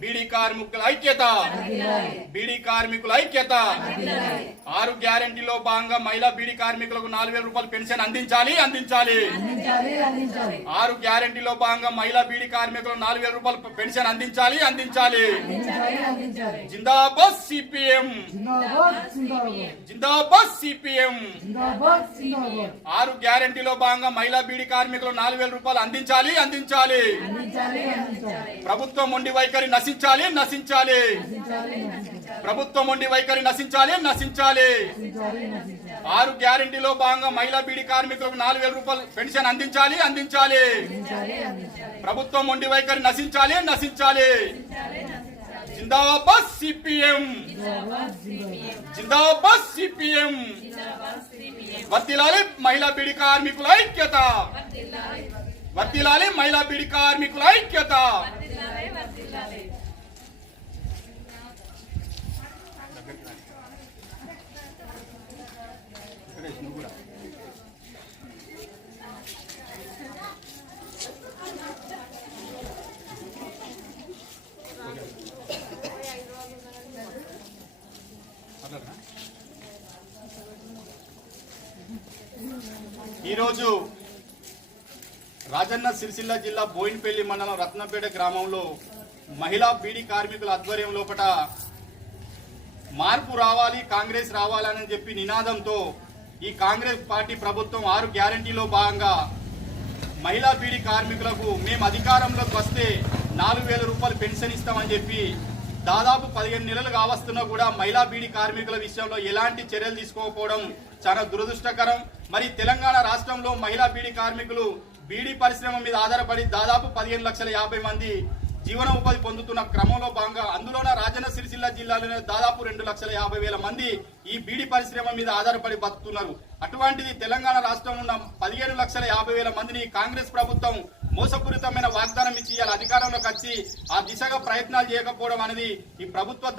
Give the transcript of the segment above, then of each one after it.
బీడీ కార్మికుల ఐక్యత, బీడీ కార్మికుల ఐక్యత. 6 గ్యారెంటీలో భాగంగా మహిళా బీడీ కార్మికులకు 4000 రూపాయలు పెన్షన్ అందించాలి అందించాలి. 6 గ్యారెంటీలో భాగంగా మహిళా బీడీ కార్మికులకు 4000 రూపాయలు పెన్షన్ అందించాలి అందించాలి. జిందాబాద్ సిపిఎం, జిందాబాద్ సిపిఎం. 6 గ్యారెంటీలో భాగంగా మహిళా బీడీ కార్మికులకు 4000 రూపాయలు అందించాలి అందించాలి. ప్రభుత్వం మొండి వైఖరి నశించాలి నశించాలి. ప్రభుత్వం మొండి వైఖరి నశించాలి నశించాలి. 6 గ్యారెంటీలో భాగంగా మహిళా బీడీ కార్మికులకు 4000 రూపాయలు పెన్షన్ అందించాలి అందించాలి. ప్రభుత్వం మొండి వైఖరి నశించాలి నశించాలి. జిందాబాద్ సిపిఎం, జిందాబాద్ సిపిఎం. వర్ధిల్లాలి మహిళా బీడీ కార్మికుల ఐక్యత, వర్ధిల్లాలి మహిళా బీడీ కార్మికుల ఐక్యత. ఈరోజు రాజన్న సిరిసిల్ల జిల్లా బోయినపల్లి మండలం రత్నంపేట గ్రామంలో మహిళా బీడీ కార్మికుల ఆధ్వర్యం లోపట మార్పు రావాలి, కాంగ్రెస్ రావాలని చెప్పి నినాదంతో ఈ కాంగ్రెస్ పార్టీ ప్రభుత్వం 6 గ్యారెంటీలో భాగంగా మహిళా బీడీ కార్మికులకు మేము అధికారంలోకి వస్తే 4000 రూపాయలు పెన్షన్ ఇస్తామని చెప్పి దాదాపు 15 నెలలు కావస్తున్నా కూడా మహిళా బీడీ కార్మికుల విషయంలో ఎలాంటి చర్యలు తీసుకోకపోవడం చాలా దురదృష్టకరం. మరి తెలంగాణ రాష్ట్రంలో మహిళా బీడీ కార్మికులు బీడీ పరిశ్రమ మీద ఆధారపడి దాదాపు 15,50,000 మంది జీవన ఉపాధి పొందుతున్న క్రమంలో భాగంగా అందులోన రాజన్న సిరిసిల్ల జిల్లాలోనే దాదాపు 2,50,000 మంది ఈ బీడీ పరిశ్రమ మీద ఆధారపడి బతుకుతున్నారు. అటువంటిది తెలంగాణ రాష్ట్రంలో ఉన్న 15,50,000 మందిని కాంగ్రెస్ ప్రభుత్వం మోసపూరితమైన వాగ్దానం ఇచ్చి ఇలా అధికారంలోకి వచ్చి ఆ దిశగా ప్రయత్నాలు చేయకపోవడం అనేది ఈ ప్రభుత్వ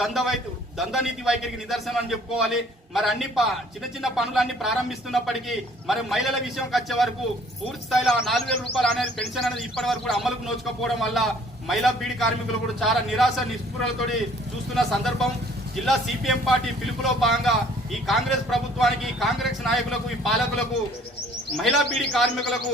దందనీతి వైఖరికి నిదర్శనం అని చెప్పుకోవాలి. మరి అన్ని చిన్న చిన్న పనులన్నీ ప్రారంభిస్తున్నప్పటికీ మరి మహిళల విషయంకి వచ్చే వరకు పూర్తి స్థాయిలో 4000 రూపాయలు అనేది పెన్షన్ అనేది ఇప్పటి వరకు కూడా అమలుకు నోచుకోకపోవడం వల్ల మహిళా బీడీ కార్మికులు కూడా చాలా నిరాశ నిస్పృహలతో చూస్తున్న సందర్భం. జిల్లా సిపిఎం పార్టీ పిలుపులో భాగంగా ఈ కాంగ్రెస్ ప్రభుత్వానికి, కాంగ్రెస్ నాయకులకు, ఈ పాలకులకు మహిళా బీడీ కార్మికులకు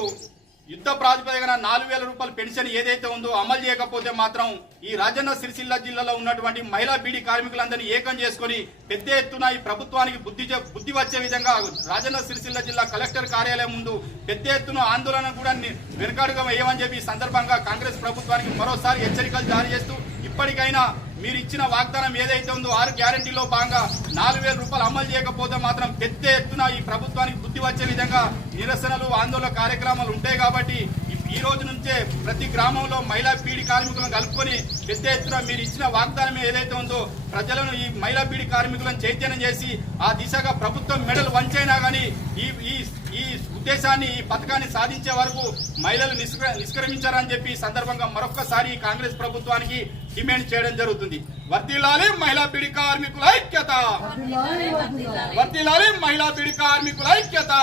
యుద్ధ ప్రాతిపదికన 4000 రూపాయల పెన్షన్ ఏదైతే ఉందో అమలు చేయకపోతే మాత్రం ఈ రాజన్న సిరిసిల్ల జిల్లాలో ఉన్నటువంటి మహిళా బీడీ కార్మికులందరినీ ఏకం చేసుకుని పెద్ద ఎత్తున ఈ ప్రభుత్వానికి బుద్ధి వచ్చే విధంగా రాజన్న సిరిసిల్ల జిల్లా కలెక్టర్ కార్యాలయం ముందు పెద్ద ఎత్తున ఆందోళన కూడా వెనుకాడుగా వేయమని చెప్పి ఈ సందర్భంగా కాంగ్రెస్ ప్రభుత్వానికి మరోసారి హెచ్చరికలు జారీ చేస్తూ ఇప్పటికైనా మీరు ఇచ్చిన వాగ్దానం ఏదైతే ఉందో 6 గ్యారెంటీలో భాగంగా 4000 రూపాయలు అమలు చేయకపోతే మాత్రం పెద్ద ఎత్తున ఈ ప్రభుత్వానికి బుద్ధి వచ్చే విధంగా నిరసనలు, ఆందోళన కార్యక్రమాలు ఉంటాయి. కాబట్టి ఈ రోజు నుంచే ప్రతి గ్రామంలో మహిళా బీడీ కార్మికులను కలుపుకొని పెద్ద ఎత్తున మీరు ఇచ్చిన వాగ్దానం ఏదైతే ఉందో ప్రజలను, ఈ మహిళా బీడీ కార్మికులను చైతన్యం చేసి ఆ దిశగా ప్రభుత్వం మెడలు వంచైనా కానీ ఈ ఉద్దేశాన్ని, ఈ పథకాన్ని సాధించే వరకు మహిళలు నిష్క్రమించారని చెప్పి ఈ సందర్భంగా మరొక్కసారి కాంగ్రెస్ ప్రభుత్వానికి డిమాండ్ చేయడం జరుగుతుంది. వర్ధిల్లాలి మహిళా బీడీ కార్మికుల ఐక్యత, వర్ధిల్లాలి మహిళా బీడీ కార్మికుల ఐక్యత.